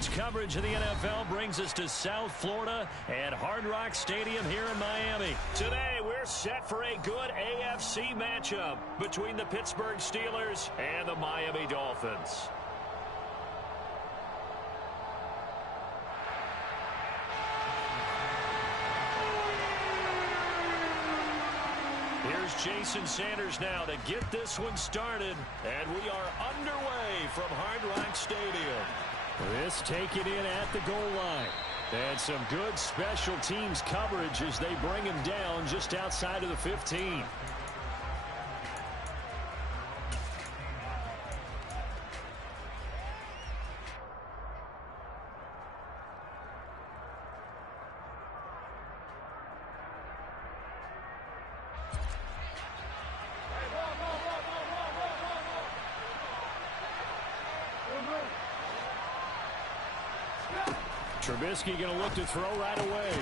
Sports coverage of the NFL brings us to South Florida and Hard Rock Stadium here in Miami. Today, we're set for a good AFC matchup between the Pittsburgh Steelers and the Miami Dolphins. Here's Jason Sanders now to get this one started. And we are underway from Hard Rock Stadium. This taken in at the goal line. And some good special teams coverage as they bring him down just outside of the 15. Trubisky going to look to throw right away.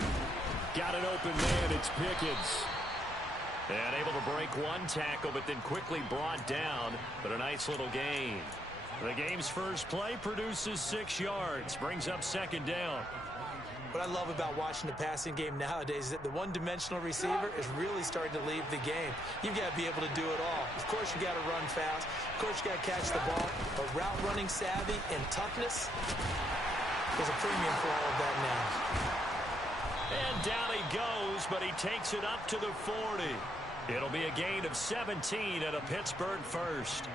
Got an open man. It's Pickens. And able to break one tackle, but then quickly brought down. But a nice little gain. The game's first play produces 6 yards. Brings up second down. What I love about watching the passing game nowadays is that the one-dimensional receiver is really starting to leave the game. You've got to be able to do it all. Of course, you got to run fast. Of course, you got to catch the ball. But route running savvy and toughness, there's a premium for all of that now. And down he goes, but he takes it up to the 40. It'll be a gain of 17 and a Pittsburgh first.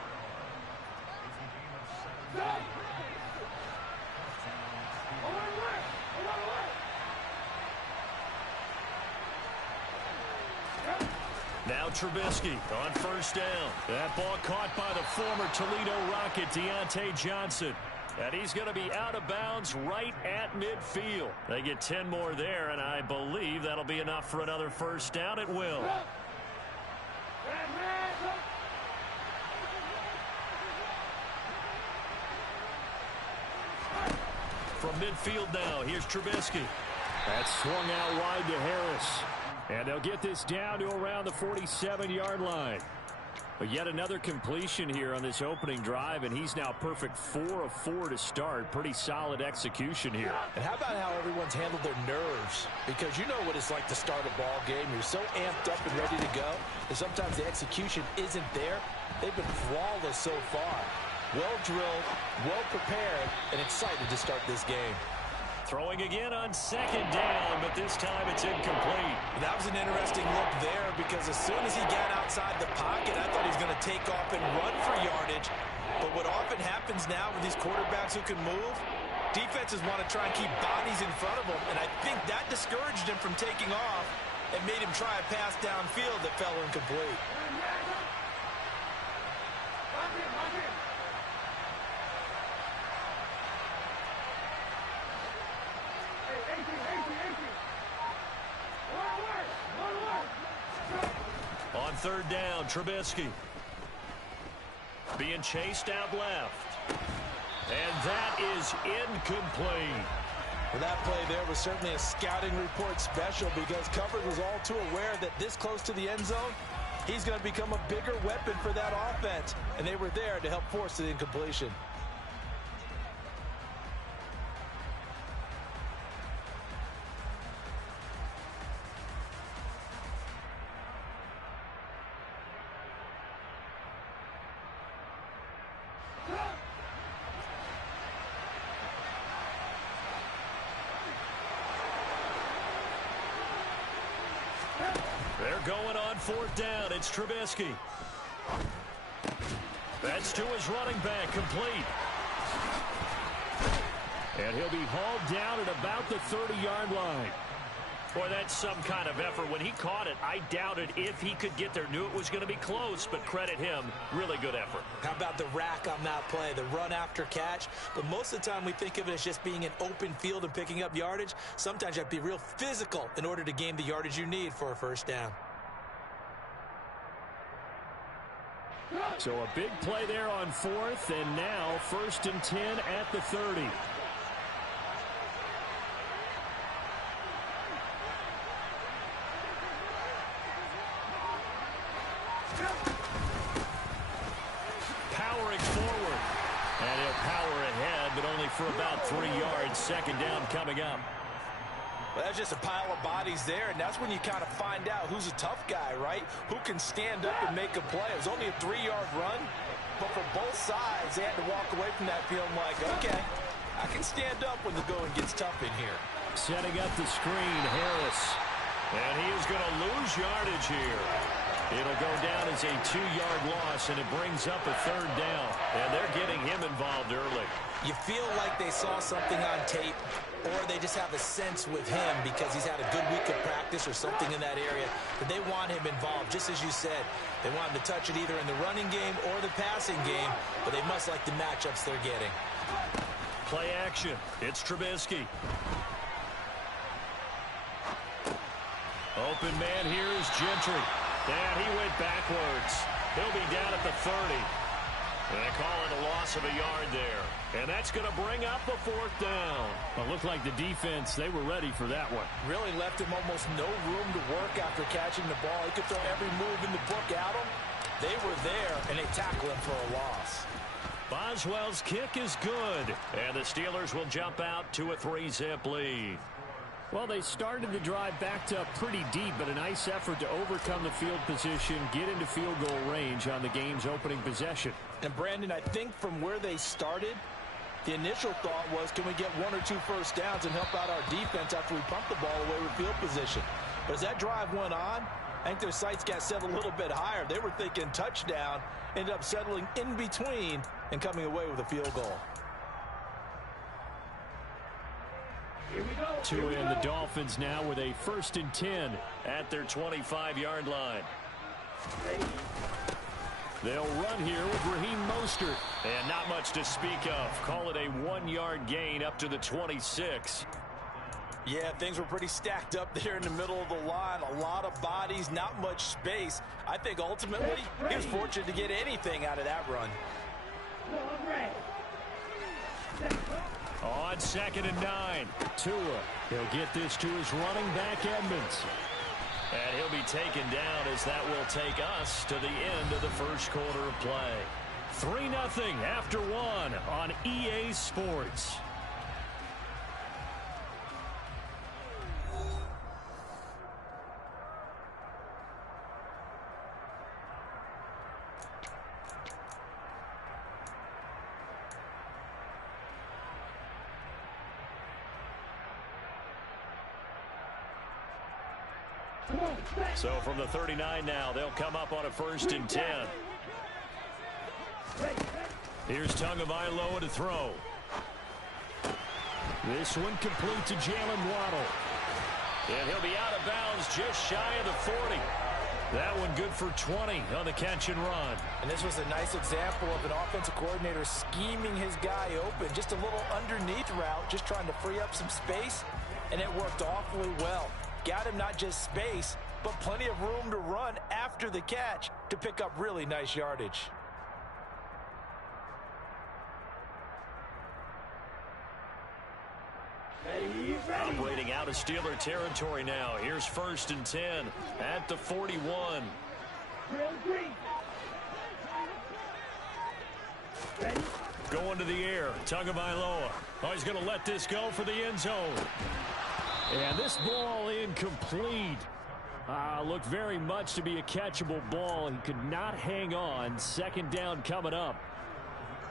Now Trubisky on first down. That ball caught by the former Toledo Rocket, Deontay Johnson. And he's going to be out of bounds right at midfield. They get 10 more there, and I believe that'll be enough for another first down. It will. From midfield now, here's Trubisky. That's swung out wide to Harris. And they'll get this down to around the 47-yard line. But yet another completion here on this opening drive, and he's now perfect 4 of 4 to start. Pretty solid execution here. And how about how everyone's handled their nerves? Because you know what it's like to start a ball game. You're so amped up and ready to go, and sometimes the execution isn't there. They've been flawless so far. Well drilled, well prepared, and excited to start this game. Throwing again on second down, but this time it's incomplete. That was an interesting look there because as soon as he got outside the pocket, I thought he was going to take off and run for yardage. But what often happens now with these quarterbacks who can move, defenses want to try and keep bodies in front of them, and I think that discouraged him from taking off and made him try a pass downfield that fell incomplete. On third down, Trubisky. Being chased out left. And that is incomplete. Well, that play there was certainly a scouting report special because coverage was all too aware that this close to the end zone, he's going to become a bigger weapon for that offense. And they were there to help force the incompletion. They're going on fourth down. It's Trubisky. That's to his running back, complete. And he'll be hauled down at about the 30-yard line. Boy, that's some kind of effort. When he caught it, I doubted if he could get there. Knew it was going to be close, but credit him. Really good effort. How about the rack on that play, the run after catch? But most of the time we think of it as just being an open field and picking up yardage. Sometimes you have to be real physical in order to gain the yardage you need for a first down. So a big play there on fourth, and now 1st and 10 at the 30. Powering forward. And he'll power ahead, but only for about 3 yards. second down coming up. Well, that's just a pile of bodies there, and that's when you kind of find out who's a tough guy, right? Who can stand up and make a play. It was only a 3-yard run, but for both sides, they had to walk away from that feeling like, okay, I can stand up when the going gets tough in here. Setting up the screen, Harris. And he is going to lose yardage here. It'll go down as a 2-yard loss, and it brings up a third down. And they're getting him involved early. You feel like they saw something on tape, or they just have a sense with him because he's had a good week of practice or something in that area that they want him involved. Just as you said, they want him to touch it either in the running game or the passing game, but they must like the matchups they're getting. Play action. It's Trubisky. Open man here is Gentry. And he went backwards. He'll be down at the 30. And they call it a loss of a yard there. And that's going to bring up a fourth down. It looked like the defense, they were ready for that one. Really left him almost no room to work after catching the ball. He could throw every move in the book at him. They were there, and they tackled him for a loss. Boswell's kick is good. And the Steelers will jump out to a 3-zip lead. Well, they started the drive backed up pretty deep, but a nice effort to overcome the field position, get into field goal range on the game's opening possession. And, Brandon, I think from where they started, the initial thought was, can we get 1 or 2 first downs and help out our defense after we pump the ball away with field position? But as that drive went on, I think their sights got set a little bit higher. They were thinking touchdown, ended up settling in between and coming away with a field goal. Two in the Dolphins now with a 1st and 10 at their 25-yard line. They'll run here with Raheem Mostert. And not much to speak of. Call it a 1-yard gain up to the 26. Yeah, things were pretty stacked up there in the middle of the line. A lot of bodies, not much space. I think ultimately he was fortunate to get anything out of that run. On 2nd and 9, Tua. He'll get this to his running back, Edmonds. And he'll be taken down as that will take us to the end of the first quarter of play. 3-0 after 1 on EA Sports. So from the 39 now, they'll come up on a 1st and 10. Here's Tagovailoa to throw. This one complete to Jalen Waddle. And he'll be out of bounds just shy of the 40. That one good for 20 on the catch and run. And this was a nice example of an offensive coordinator scheming his guy open. Just a little underneath route, just trying to free up some space. And it worked awfully well. Got him not just space, but plenty of room to run after the catch to pick up really nice yardage. Operating out of Steeler territory now. Here's 1st and 10 at the 41. Going to the air. Tagovailoa. Oh, he's going to let this go for the end zone. And this ball incomplete. Looked very much to be a catchable ball. He could not hang on. 2nd down coming up.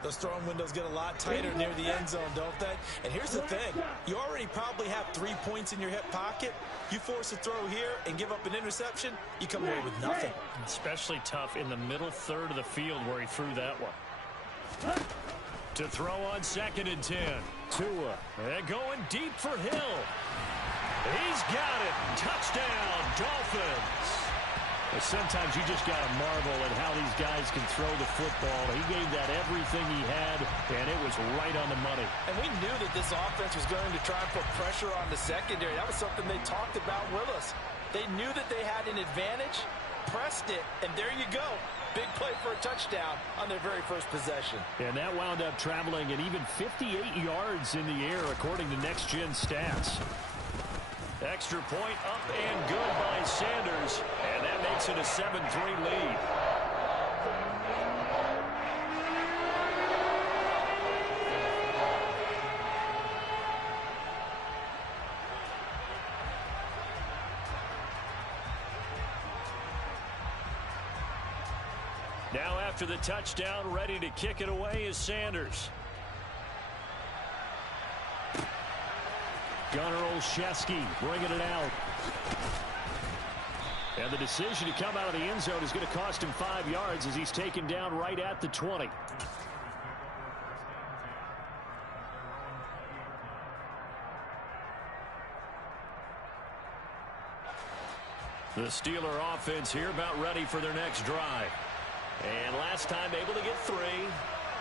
Those throwing windows get a lot tighter near the end zone, don't they? And here's the thing. You already probably have 3 points in your hip pocket. You force a throw here and give up an interception, you come away with nothing. Especially tough in the middle third of the field where he threw that one. To throw on 2nd and 10. Tua. And going deep for Hill. He's got it. Touchdown, Dolphins. But sometimes you just got to marvel at how these guys can throw the football. He gave that everything he had, and it was right on the money. And we knew that this offense was going to try and put pressure on the secondary. That was something they talked about with us. They knew that they had an advantage, pressed it, and there you go. Big play for a touchdown on their very first possession. And that wound up traveling at even 58 yards in the air, according to Next Gen Stats. Extra point up and good by Sanders, and that makes it a 7-3 lead. Now after the touchdown, ready to kick it away is Sanders. Gunnar Olszewski bringing it out. And the decision to come out of the end zone is going to cost him 5 yards as he's taken down right at the 20. The Steeler offense here about ready for their next drive. And last time able to get 3.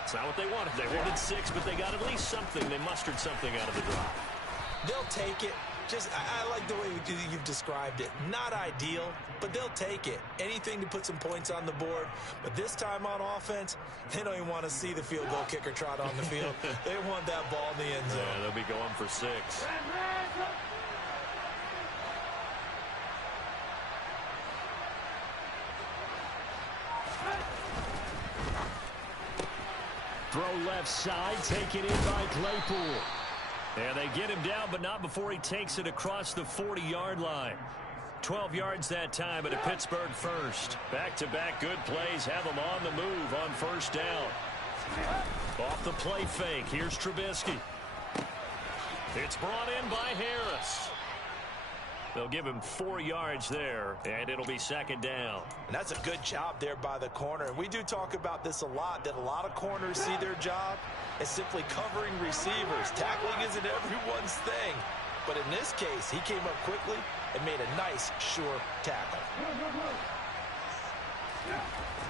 It's not what they wanted. They wanted 6, but they got at least something. They mustered something out of the drive. They'll take it. I like the way you've described it. Not ideal, but they'll take it. Anything to put some points on the board. But this time on offense, they don't even want to see the field goal kicker trot on the field. They want that ball in the end zone. Yeah, they'll be going for 6. Throw left side, taken in by Claypool. And they get him down, but not before he takes it across the 40-yard line. 12 yards that time at a Pittsburgh first. Back-to-back good plays have them on the move on first down. Off the play fake, here's Trubisky. It's brought in by Harris. They'll give him 4 yards there, and it'll be second down. And that's a good job there by the corner. And we do talk about this a lot, that a lot of corners see their job as simply covering receivers. Tackling isn't everyone's thing. But in this case, he came up quickly and made a nice, sure tackle.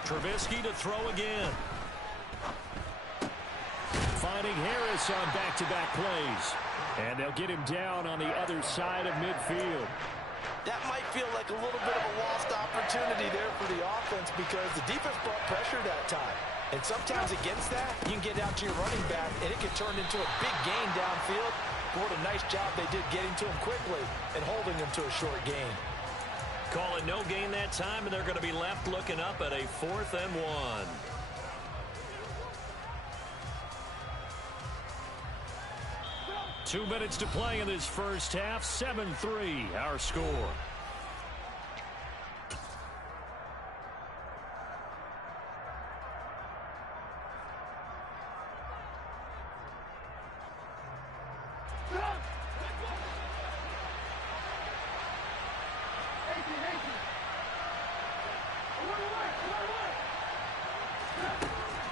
Trubisky to throw again. Finding Harris on back-to-back plays. And they'll get him down on the other side of midfield. That might feel like a little bit of a lost opportunity there for the offense because the defense brought pressure that time. And sometimes against that, you can get out to your running back, and it can turn into a big gain downfield. But what a nice job they did getting to him quickly and holding him to a short gain. Call it no gain that time, and they're going to be left looking up at a 4th and 1. 2 minutes to play in this first half. 7-3 our score.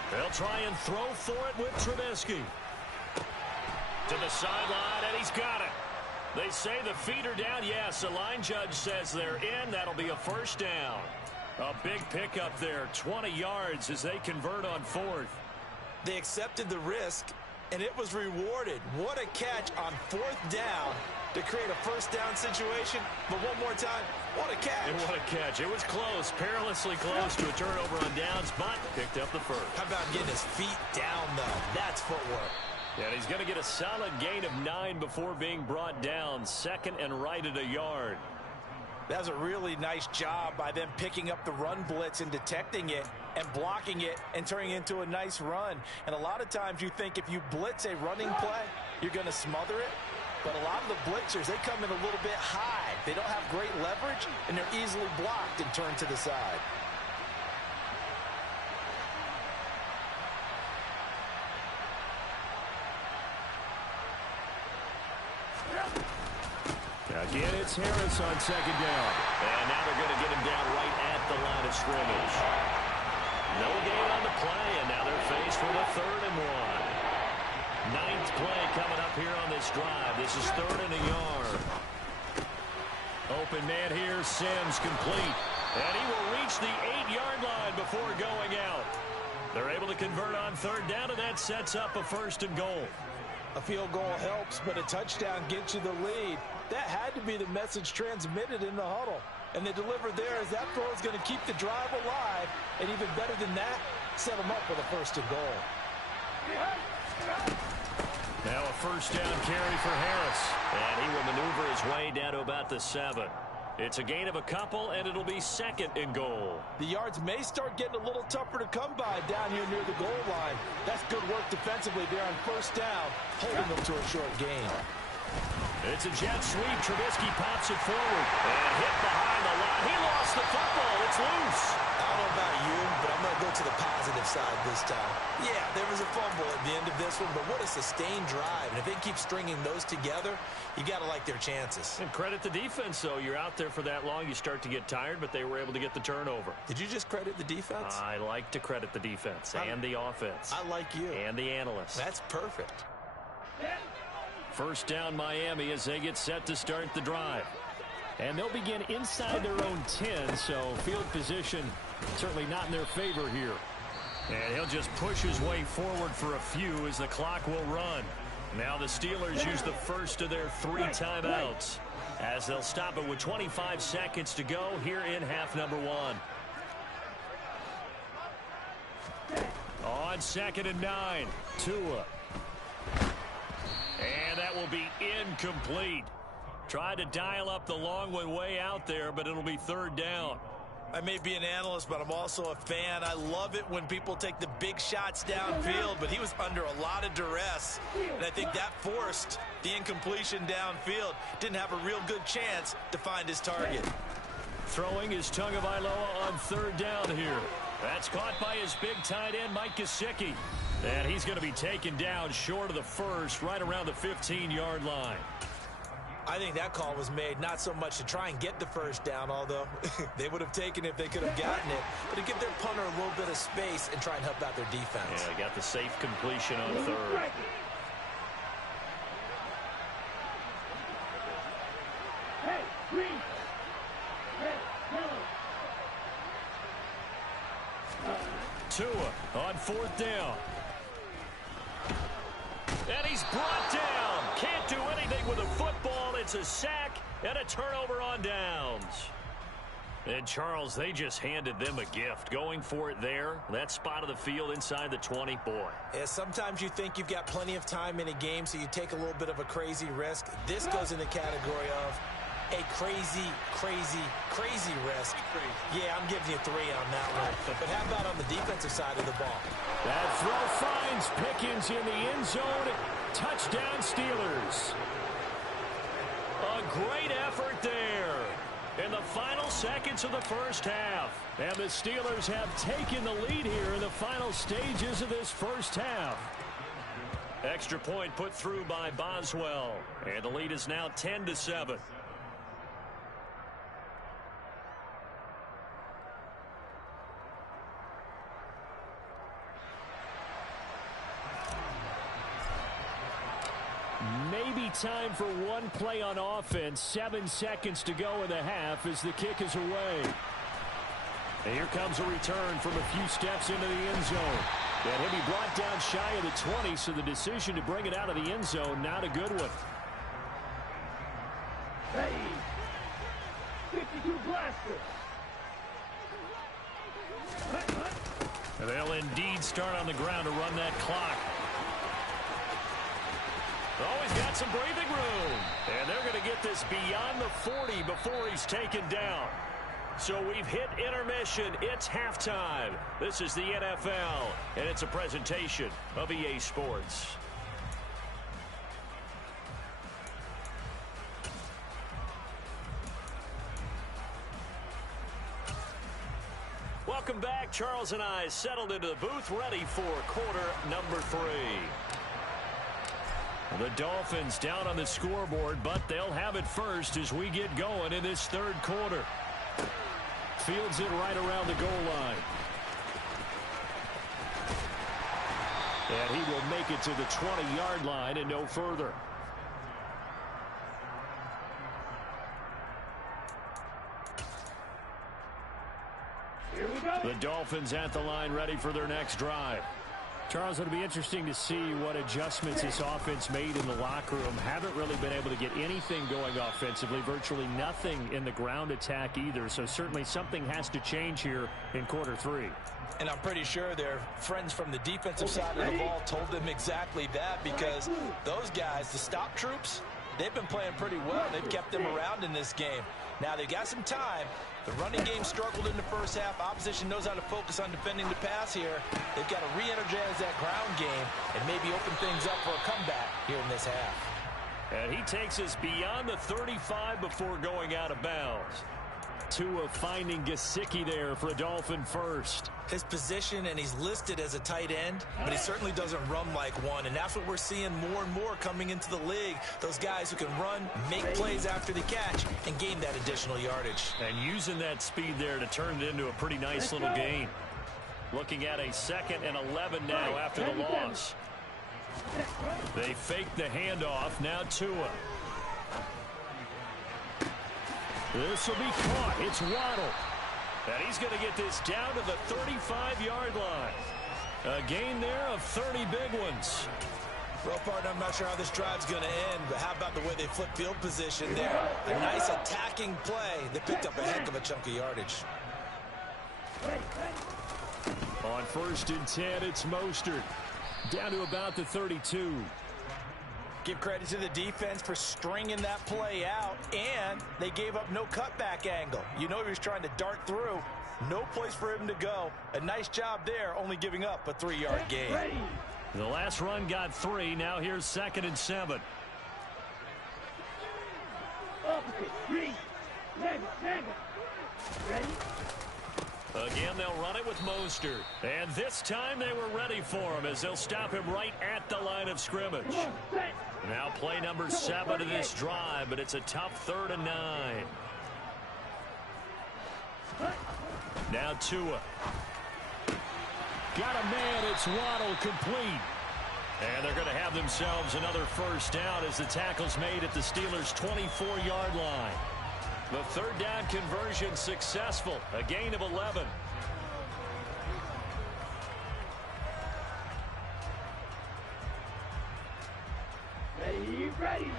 They'll try and throw for it with Trubisky. To the sideline, and he's got it. They say the feet are down. Yes, the line judge says they're in. That'll be a first down. A big pickup there, 20 yards as they convert on 4th. They accepted the risk, and it was rewarded. What a catch on 4th down to create a first down situation. But one more time, what a catch. And what a catch. It was close, perilously close to a turnover on downs, but picked up the first. How about getting his feet down, though? That's footwork. And he's going to get a solid gain of 9 before being brought down. 2nd and right at a yard. That was a really nice job by them picking up the run blitz and detecting it and blocking it and turning it into a nice run. And a lot of times you think if you blitz a running play, you're going to smother it. But a lot of the blitzers, they come in a little bit high. They don't have great leverage, and they're easily blocked and turned to the side. Again, it's Harris on 2nd down. And now they're going to get him down right at the line of scrimmage. No gain on the play, and now they're faced with a 3rd and 1. 9th play coming up here on this drive. This is 3rd and a yard. Open man here, Sims complete. And he will reach the 8-yard line before going out. They're able to convert on 3rd down, and that sets up a 1st and goal. A field goal helps, but a touchdown gets you the lead. That had to be the message transmitted in the huddle. And they delivered there as that throw is going to keep the drive alive. And even better than that, set them up with a 1st and goal. Now a 1st down carry for Harris. And he will maneuver his way down to about the 7. It's a gain of a couple, and it'll be 2nd and goal. The yards may start getting a little tougher to come by down here near the goal line. That's good work defensively there on 1st down, holding them to a short gain. It's a jet sweep. Trubisky pops it forward and hit behind the line. He lost the football. It's loose. I don't know about you, but I'm going to go to the positive side this time. Yeah, there was a fumble at the end of this one, but what a sustained drive. And if they keep stringing those together, you got to like their chances. And credit the defense, though. You're out there for that long, you start to get tired, but they were able to get the turnover. Did you just credit the defense? I like to credit the defense and the offense. I like you. And the analysts. That's perfect. First down, Miami, as they get set to start the drive. And they'll begin inside their own 10, so field position certainly not in their favor here. And he'll just push his way forward for a few as the clock will run. Now the Steelers use the first of their 3 timeouts as they'll stop it with 25 seconds to go here in half number 1. On 2nd and 9, Tua. And that will be incomplete. Tried to dial up the long one way out there, but it'll be 3rd down. I may be an analyst, but I'm also a fan. I love it when people take the big shots downfield, but he was under a lot of duress, and I think that forced the incompletion downfield. Didn't have a real good chance to find his target. Throwing is Tagovailoa on 3rd down here. That's caught by his big tight end, Mike Gesicki. And he's going to be taken down short of the first, right around the 15-yard line. I think that call was made not so much to try and get the first down, although they would have taken it if they could have gotten it, but to give their punter a little bit of space and try and help out their defense. Yeah, they got the safe completion on 3rd. Tua on 4th down. And he's brought down. Can't do anything with a football. It's a sack and a turnover on downs. And, Charles, they just handed them a gift. Going for it there, that spot of the field inside the 20. Boy. Yeah, sometimes you think you've got plenty of time in a game, so you take a little bit of a crazy risk. This goes in the category of a crazy risk. Yeah, I'm giving you 3 on that one. But how about on the defensive side of the ball? That throw finds Pickens in the end zone. Touchdown, Steelers. A great effort there in the final seconds of the first half. And the Steelers have taken the lead here in the final stages of this first half. Extra point put through by Boswell. And the lead is now 10-7. Maybe time for one play on offense. 7 seconds to go in the half as the kick is away. And here comes a return from a few steps into the end zone. And he'll be brought down shy of the 20, so the decision to bring it out of the end zone, not a good one. Hey, 52 blaster. And they'll indeed start on the ground to run that clock. Oh, he's got some breathing room. And they're going to get this beyond the 40 before he's taken down. So we've hit intermission. It's halftime. This is the NFL, and it's a presentation of EA Sports. Welcome back. Charles and I settled into the booth, ready for quarter number 3. The Dolphins down on the scoreboard, but they'll have it first as we get going in this third quarter. Fields it right around the goal line. And he will make it to the 20-yard line and no further. Here we go. The Dolphins at the line, ready for their next drive. Charles, it'll be interesting to see what adjustments this offense made in the locker room. Haven't really been able to get anything going offensively, virtually nothing in the ground attack either. So certainly something has to change here in quarter 3. And I'm pretty sure their friends from the defensive side of the ball told them exactly that, because those guys, the stop troops, they've been playing pretty well. They've kept them around in this game. Now they've got some time. The running game struggled in the first half. Opposition knows how to focus on defending the pass here. They've got to re-energize that ground game and maybe open things up for a comeback here in this half. And he takes us beyond the 35 before going out of bounds. Tua finding Gesicki there for a Dolphin first. His position, and he's listed as a tight end, but he certainly doesn't run like one, and that's what we're seeing more and more coming into the league. Those guys who can run, make plays after the catch, and gain that additional yardage. And using that speed there to turn it into a pretty nice little gain. Looking at a 2nd and 11 now after the loss. They fake the handoff. Now Tua. This will be caught. It's Waddle. And he's going to get this down to the 35-yard line. A gain there of 30 big ones. Well, partner, I'm not sure how this drive's going to end, but how about the way they flip field position there? A nice attacking play. They picked up a heck of a chunk of yardage. On 1st and 10, it's Mostert. Down to about the 32. Give credit to the defense for stringing that play out, and they gave up no cutback angle. You know he was trying to dart through. No place for him to go. A nice job there, only giving up a 3-yard gain. The last run got 3. Now here's 2nd and 7. Again, they'll run it with Mostert. And this time they were ready for him as they'll stop him right at the line of scrimmage. Now play number 7 of this drive, but it's a tough 3rd and 9. Now Tua. Got a man. It's Waddle complete. And they're going to have themselves another first down as the tackle's made at the Steelers' 24-yard line. The 3rd down conversion successful. A gain of 11. Ready.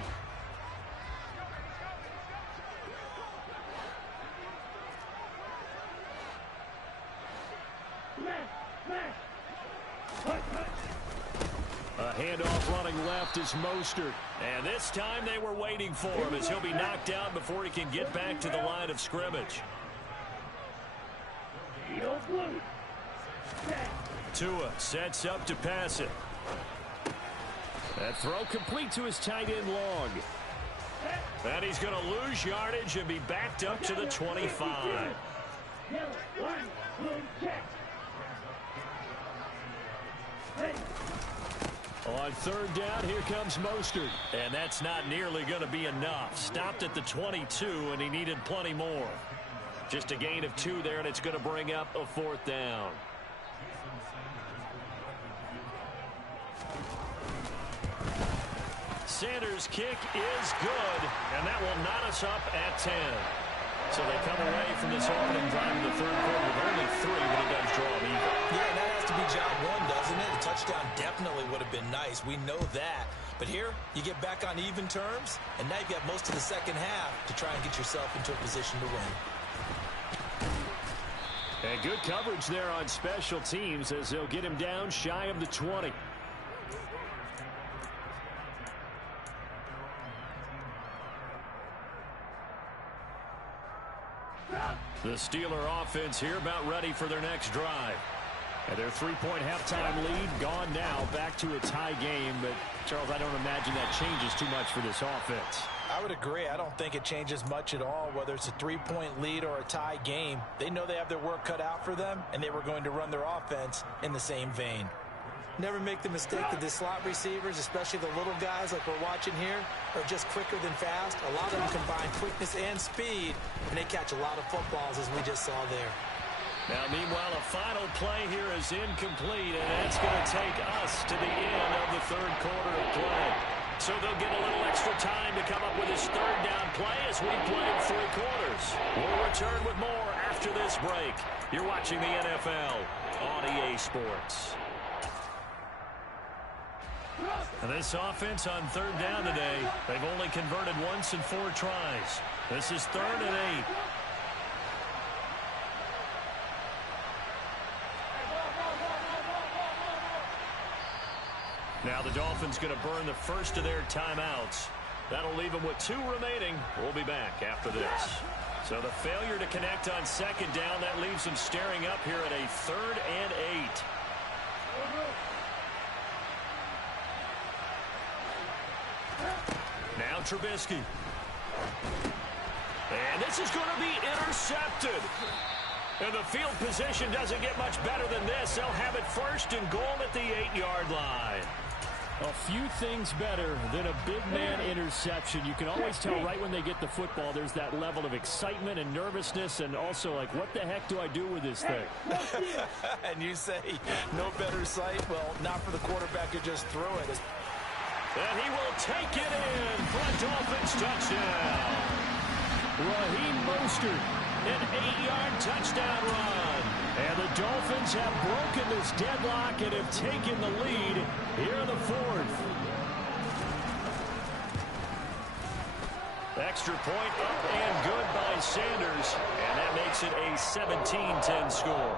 A handoff running left is Mostert. And this time they were waiting for him as he'll be knocked down before he can get back to the line of scrimmage. Tua sets up to pass it. That throw complete to his tight end Long. And he's going to lose yardage and be backed up to the 25. On 3rd down, here comes Mostert. And that's not nearly going to be enough. Stopped at the 22, and he needed plenty more. Just a gain of 2 there, and it's going to bring up a 4th down. Sanders' kick is good, and that will knot us up at 10. So they come away from this opening drive in the 3rd quarter with only 3, but it does draw them even. Yeah, that has to be job 1, doesn't it? A touchdown definitely would have been nice. We know that. But here, you get back on even terms, and now you've got most of the second half to try and get yourself into a position to win. And good coverage there on special teams as they'll get him down shy of the 20. The Steeler offense here about ready for their next drive. And their 3-point halftime lead gone now, back to a tie game. But, Charles, I don't imagine that changes too much for this offense. I would agree. I don't think it changes much at all, whether it's a 3-point lead or a tie game. They know they have their work cut out for them, and they were going to run their offense in the same vein. Never make the mistake that the slot receivers, especially the little guys like we're watching here, are just quicker than fast. A lot of them combine quickness and speed, and they catch a lot of footballs, as we just saw there. Now, meanwhile, a final play here is incomplete, and that's going to take us to the end of the 3rd quarter of play. So they'll get a little extra time to come up with his 3rd down play as we played 3 quarters. We'll return with more after this break. You're watching the NFL on EA Sports. And this offense on 3rd down today, they've only converted once in 4 tries. This is 3rd and 8. Now the Dolphins going to burn the first of their timeouts. That'll leave them with 2 remaining. We'll be back after this. So the failure to connect on 2nd down, that leaves them staring up here at a 3rd and 8. Now Trubisky. And this is going to be intercepted. And the field position doesn't get much better than this. They'll have it first and goal at the 8-yard line. A few things better than a big man interception. You can always tell right when they get the football, there's that level of excitement and nervousness, and also like, what the heck do I do with this thing? And you say, no better sight? Well, not for the quarterback who just threw it. And he will take it in for a Dolphins touchdown. Raheem Mostert, an 8-yard touchdown run. And the Dolphins have broken this deadlock and have taken the lead here in the fourth. Extra point up and good by Sanders. And that makes it a 17-10 score.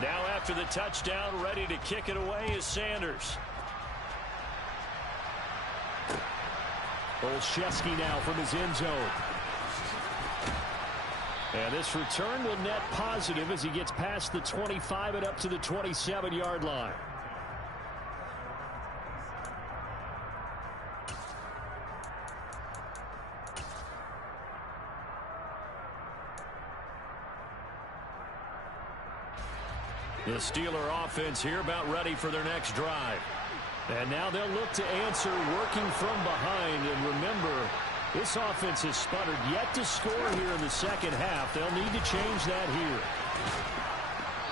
Now after the touchdown, ready to kick it away is Sanders. Olszewski now from his end zone. And this return will net positive as he gets past the 25 and up to the 27-yard line. The Steeler offense here about ready for their next drive. And now they'll look to answer working from behind. And remember, this offense has sputtered yet to score here in the second half. They'll need to change that here.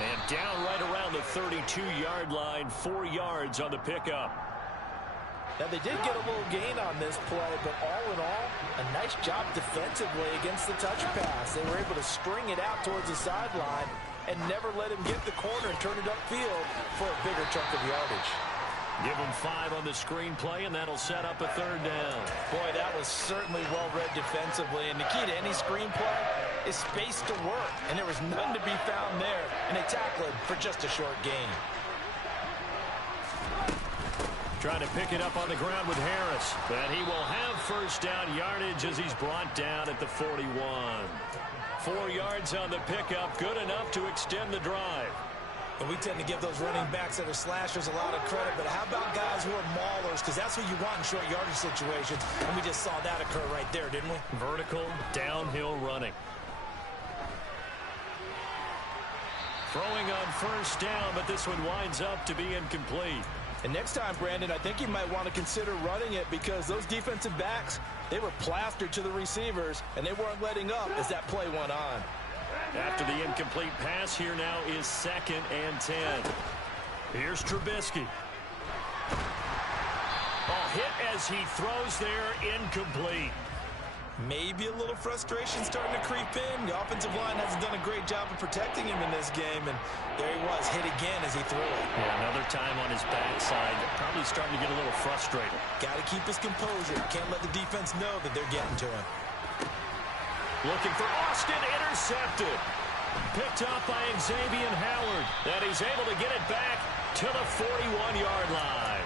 And down right around the 32-yard line, 4 yards on the pickup. Now, they did get a little gain on this play, but all in all, a nice job defensively against the touch pass. They were able to string it out towards the sideline and never let him get the corner and turn it upfield for a bigger chunk of yardage. Give him 5 on the screenplay, and that'll set up a third down. Boy, that was certainly well-read defensively, and the key to any screenplay is space to work, and there was none to be found there, and they tackled for just a short gain. Trying to pick it up on the ground with Harris. And he will have first down yardage as he's brought down at the 41. 4 yards on the pickup, good enough to extend the drive. And we tend to give those running backs that are slashers a lot of credit, but how about guys who are maulers? Because that's what you want in short yardage situations, and we just saw that occur right there, didn't we? Vertical, downhill running. Throwing on first down, but this one winds up to be incomplete. And next time, Brandon, I think you might want to consider running it because those defensive backs, they were plastered to the receivers, and they weren't letting up as that play went on. After the incomplete pass, here now is 2nd and 10. Here's Trubisky. Ball hit as he throws there, incomplete. Maybe a little frustration starting to creep in. The offensive line hasn't done a great job of protecting him in this game, and there he was, hit again as he threw it. Yeah, another time on his backside, probably starting to get a little frustrated. Got to keep his composure. Can't let the defense know that they're getting to him. Looking for Austin, intercepted. Picked up by Xavier Howard, and he's able to get it back to the 41-yard line.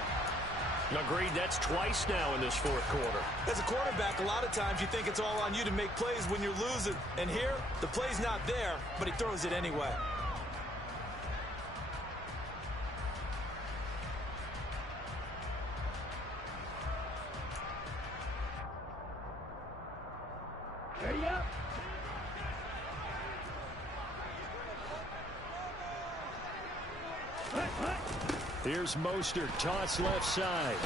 Agreed, that's twice now in this fourth quarter. As a quarterback, a lot of times you think it's all on you to make plays when you're losing. And here, the play's not there, but he throws it anyway. Ready up. Here's Mostert, toss left side.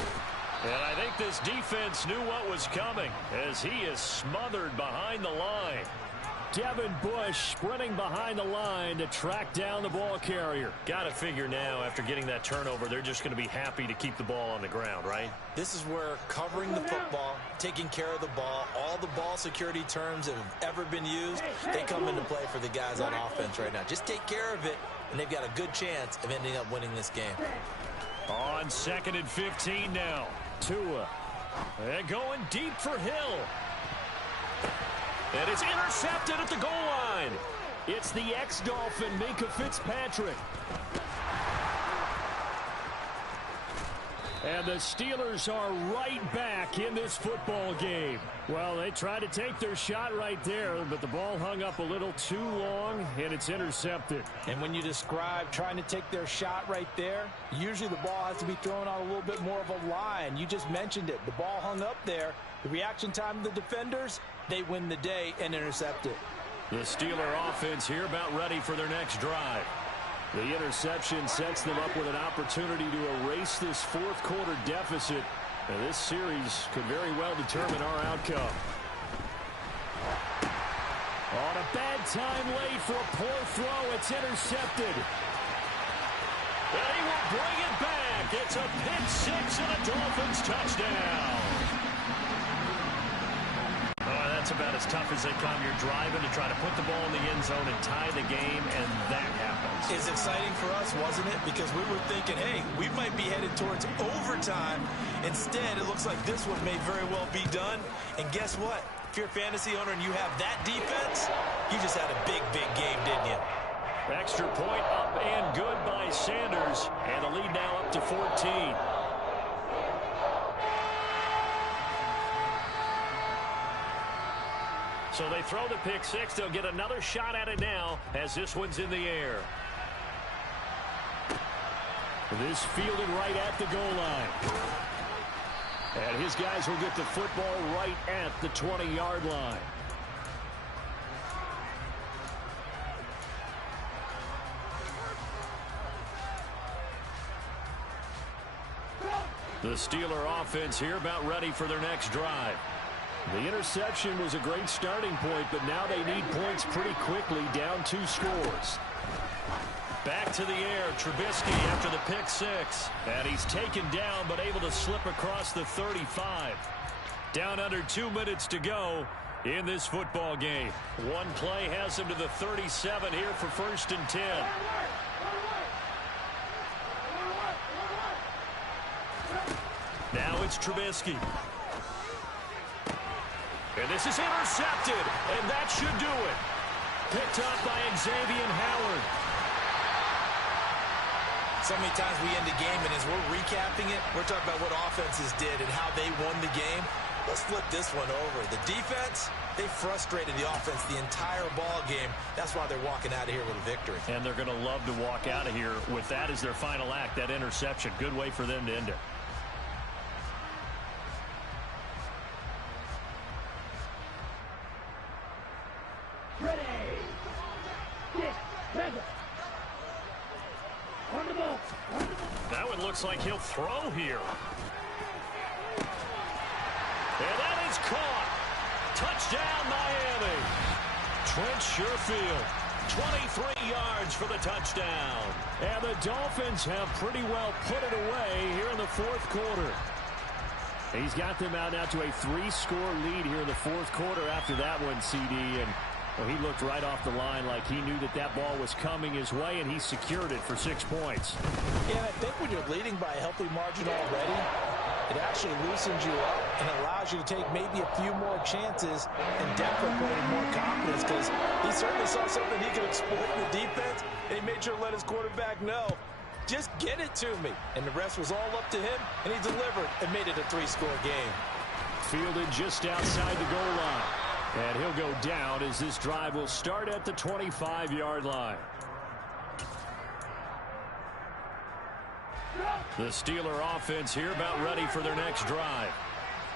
And I think this defense knew what was coming as he is smothered behind the line. Devin Bush sprinting behind the line to track down the ball carrier. Got to figure now, after getting that turnover, they're just going to be happy to keep the ball on the ground, right? This is where covering the football, taking care of the ball, all the ball security terms that have ever been used, they come into play for the guys on offense right now. Just take care of it, and they've got a good chance of ending up winning this game. On 2nd and 15 now. Tua. And going deep for Hill. And it's intercepted at the goal line. It's the ex-Dolphin, Minkah Fitzpatrick. And the Steelers are right back in this football game. Well, they tried to take their shot right there, but the ball hung up a little too long, and it's intercepted. And when you describe trying to take their shot right there, usually the ball has to be thrown on a little bit more of a line. You just mentioned it. The ball hung up there. The reaction time of the defenders, they win the day and intercept it. The Steeler offense here about ready for their next drive. The interception sets them up with an opportunity to erase this fourth quarter deficit. And this series could very well determine our outcome. On a bad time late for a poor throw. It's intercepted. And he will bring it back. It's a pick six and a Dolphins touchdown. Oh, that's about as tough as they come. You're driving to try to put the ball in the end zone and tie the game, and that happens. It's exciting for us, wasn't it? Because we were thinking, hey, we might be headed towards overtime. Instead, it looks like this one may very well be done. And guess what? If you're a fantasy owner and you have that defense, you just had a big, big game, didn't you? Extra point up and good by Sanders. And the lead now up to 14. So they throw the pick six. They'll get another shot at it now as this one's in the air. This fielded right at the goal line. And his guys will get the football right at the 20-yard line. The Steeler offense here about ready for their next drive. The interception was a great starting point, but now they need points pretty quickly, down 2 scores. Back to the air, Trubisky after the pick six. And he's taken down, but able to slip across the 35. Down under 2 minutes to go in this football game. One play has him to the 37 here for 1st and 10. Now it's Trubisky. And this is intercepted, and that should do it. Picked up by Xavier Howard. So many times we end the game, and as we're recapping it, we're talking about what offenses did and how they won the game. Let's flip this one over. The defense, they frustrated the offense the entire ball game. That's why they're walking out of here with a victory. And they're going to love to walk out of here with that as their final act, that interception. Good way for them to end it. Ready. On the ball. That one looks like he'll throw here. And that is caught. Touchdown, Miami. Trent Sherfield, 23 yards for the touchdown. And the Dolphins have pretty well put it away here in the fourth quarter. He's got them out now to a 3-score lead here in the fourth quarter after that one, CD. And well, he looked right off the line like he knew that that ball was coming his way, and he secured it for 6 points. Yeah, I think when you're leading by a healthy margin already, it actually loosens you up and allows you to take maybe a few more chances and definitely play with more confidence, because he certainly saw something he could exploit in the defense, and he made sure to let his quarterback know, just get it to me. And the rest was all up to him, and he delivered and made it a 3-score game. Fielded just outside the goal line. And he'll go down as this drive will start at the 25-yard line. The Steeler offense here about ready for their next drive.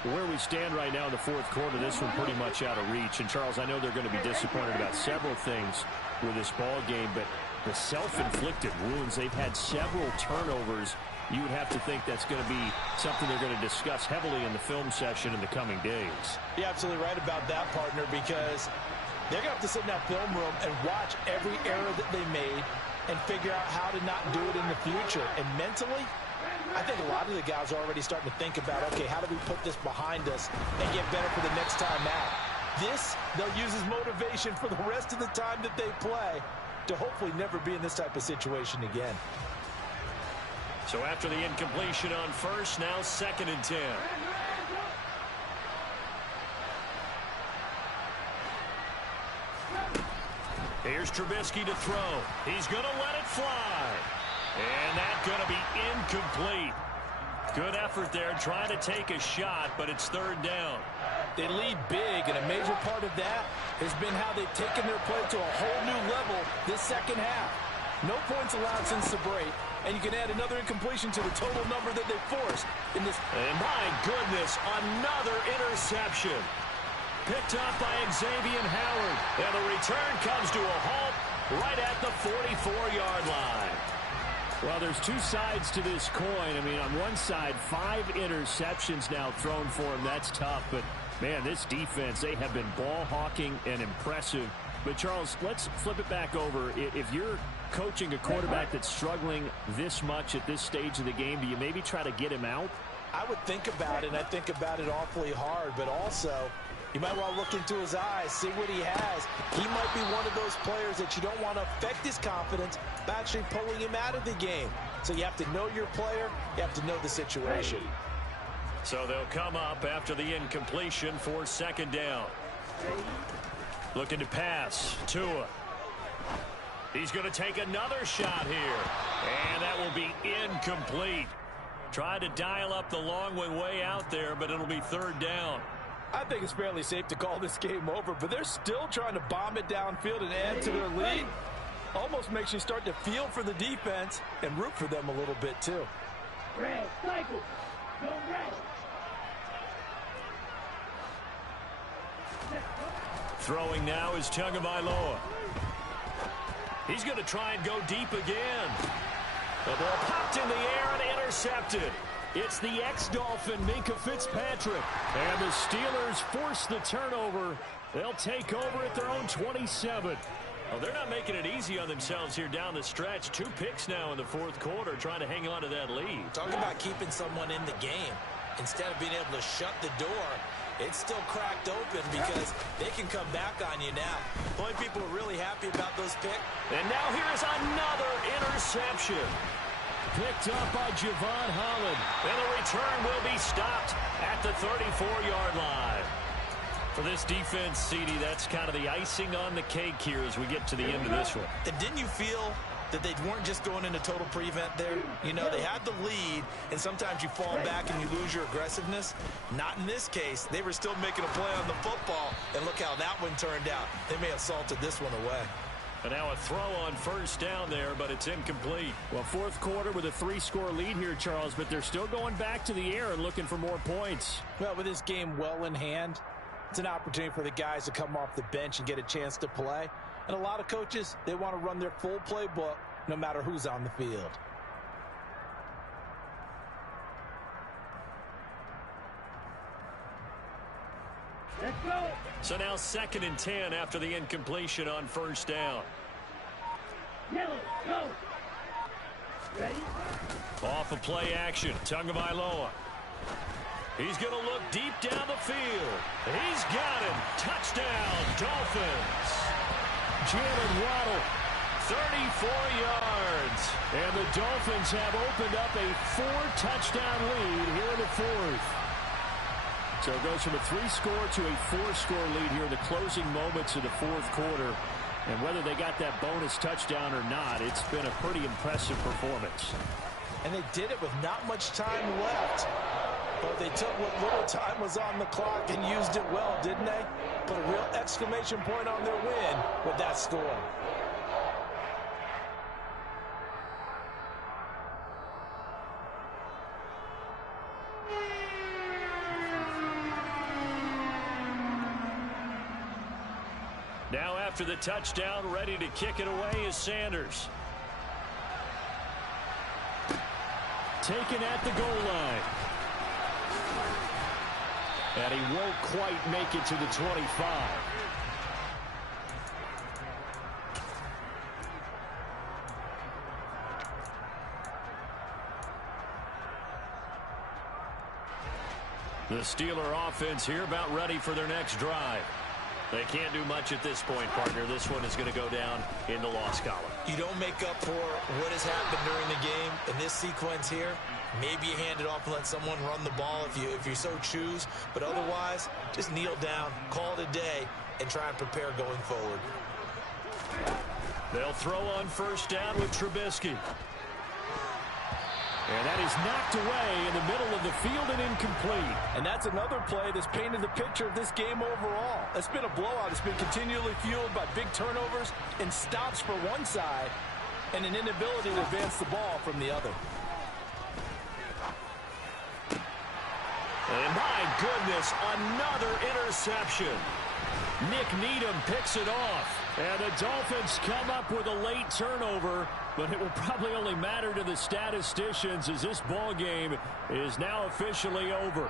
Where we stand right now in the fourth quarter, this one pretty much out of reach. And, Charles, I know they're going to be disappointed about several things with this ball game, but the self-inflicted wounds, they've had several turnovers. You would have to think that's going to be something they're going to discuss heavily in the film session in the coming days. You're absolutely right about that, partner, because they're going to have to sit in that film room and watch every error that they made and figure out how to not do it in the future. And mentally, I think a lot of the guys are already starting to think about, okay, how do we put this behind us and get better for the next time out? This, they'll use as motivation for the rest of the time that they play to hopefully never be in this type of situation again. So after the incompletion on first, now 2nd and 10. Here's Trubisky to throw. He's going to let it fly. And that's going to be incomplete. Good effort there, trying to take a shot, but it's third down. They lead big, and a major part of that has been how they've taken their play to a whole new level this second half. No points allowed since the break, and you can add another incompletion to the total number that they forced in this. And my goodness, another interception. Picked up by Xavier Howard, and the return comes to a halt right at the 44-yard line. Well, there's two sides to this coin. I mean, on one side, 5 interceptions now thrown for him. That's tough. But, man, this defense, they have been ball hawking and impressive. But, Charles, let's flip it back over. If you're coaching a quarterback that's struggling this much at this stage of the game, do you maybe try to get him out? I would think about it, and I think about it awfully hard. But also, you might want to look into his eyes, see what he has. He might be one of those players that you don't want to affect his confidence by actually pulling him out of the game. So you have to know your player. You have to know the situation. So they'll come up after the incompletion for second down. Looking to pass. Tua. He's going to take another shot here. And that will be incomplete. Tried to dial up the long way out there, but it'll be third down. I think it's fairly safe to call this game over, but they're still trying to bomb it downfield and add to their lead. Almost makes you start to feel for the defense and root for them a little bit, too. Red, cycle. Go red. Throwing now is Tagovailoa. He's going to try and go deep again. The ball popped in the air and intercepted. It's the ex-Dolphin, Minkah Fitzpatrick. And the Steelers force the turnover. They'll take over at their own 27. Well, they're not making it easy on themselves here down the stretch. 2 picks now in the fourth quarter, trying to hang on to that lead. Talk about keeping someone in the game. Instead of being able to shut the door, it's still cracked open because they can come back on you now. The only people who are really happy about those picks. And now here's another interception. Picked up by Javon Holland. And the return will be stopped at the 34-yard line. For this defense, CD, that's kind of the icing on the cake here as we get to the end of this one. And didn't you feel that they weren't just going into total prevent there? You know, they had the lead, and sometimes you fall back and you lose your aggressiveness. Not in this case. They were still making a play on the football, and look how that one turned out. They may have salted this one away. And now a throw on first down there, but it's incomplete. Well, fourth quarter with a 3-score lead here, Charles, but they're still going back to the air and looking for more points. Well, with this game well in hand, it's an opportunity for the guys to come off the bench and get a chance to play. And a lot of coaches, they want to run their full playbook no matter who's on the field. Let's go. So now 2nd and 10 after the incompletion on first down. Yellow, go. Ready? Off of play action, Tagovailoa. He's going to look deep down the field. He's got him. Touchdown, Dolphins. Jalen Waddle, 34 yards. And the Dolphins have opened up a 4-touchdown lead here in the fourth. So it goes from a 3-score to a 4-score lead here in the closing moments of the fourth quarter. And whether they got that bonus touchdown or not, it's been a pretty impressive performance. And they did it with not much time left. But they took what little time was on the clock and used it well, didn't they? Put a real exclamation point on their win with that score. Now after the touchdown, ready to kick it away is Sanders. Taken at the goal line. And he won't quite make it to the 25. The Steeler offense here about ready for their next drive. They can't do much at this point, partner. This one is going to go down in the loss column. You don't make up for what has happened during the game in this sequence here. Maybe you hand it off and let someone run the ball if you so choose. But otherwise, just kneel down, call it a day, and try and prepare going forward. They'll throw on first down with Trubisky. And that is knocked away in the middle of the field and incomplete. And that's another play that's painted the picture of this game overall. It's been a blowout. It's been continually fueled by big turnovers and stops for one side and an inability to advance the ball from the other. And my goodness, another interception. Nick Needham picks it off. And the Dolphins come up with a late turnover, but it will probably only matter to the statisticians as this ball game is now officially over.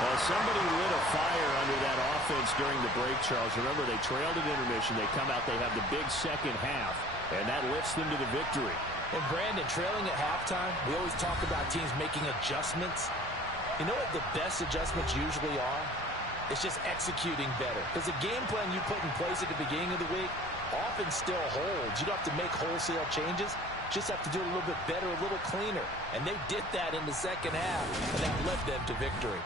Well, somebody lit a fire under that offense during the break, Charles. Remember, they trailed at intermission. They come out, they have the big second half, and that lifts them to the victory. And Brandon, trailing at halftime, we always talk about teams making adjustments. You know what the best adjustments usually are? It's just executing better. Because the game plan you put in place at the beginning of the week often still holds. You don't have to make wholesale changes. Just have to do it a little bit better, a little cleaner. And they did that in the second half, and that led them to victory.